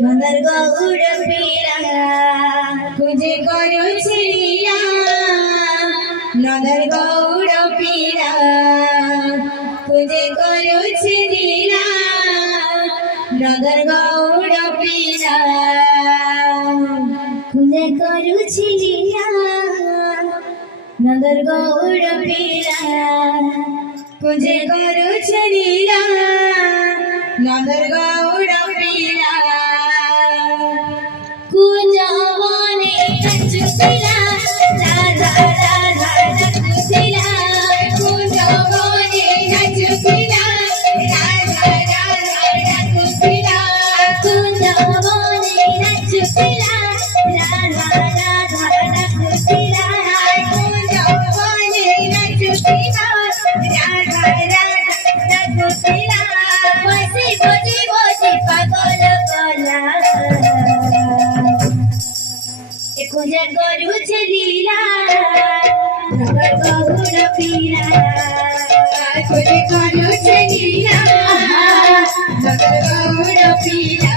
নন্দর গৌড় পীরা খুঁজে করছে লীলা নন্দর গৌড় পীরা খুঁজে করছে লীলা নন্দর গৌড় পীরা খুঁজে করছে লীলা নন্দর গৌড় পীরা খুঁজে করছে লীলা নন্দর গৌড় পীরা কুঞ্জবনে নাচুছিলা রাধা রাধা নাচুছিলা কুঞ্জবনে নাচুছিলা রাধা রাধা নাচুছিলা কুঞ্জবনে নাচুছিলা রাধা রাধা নাচুছিলা কুঞ্জবনে নাচুছিলা রাধা রাধা নাচুছিলা বসে বসে বসে পাগল কলা খুঁজে করছে লীলা নন্দর গৌড় পীরা খুঁজে করছে লীলা নন্দর গৌড় পীরা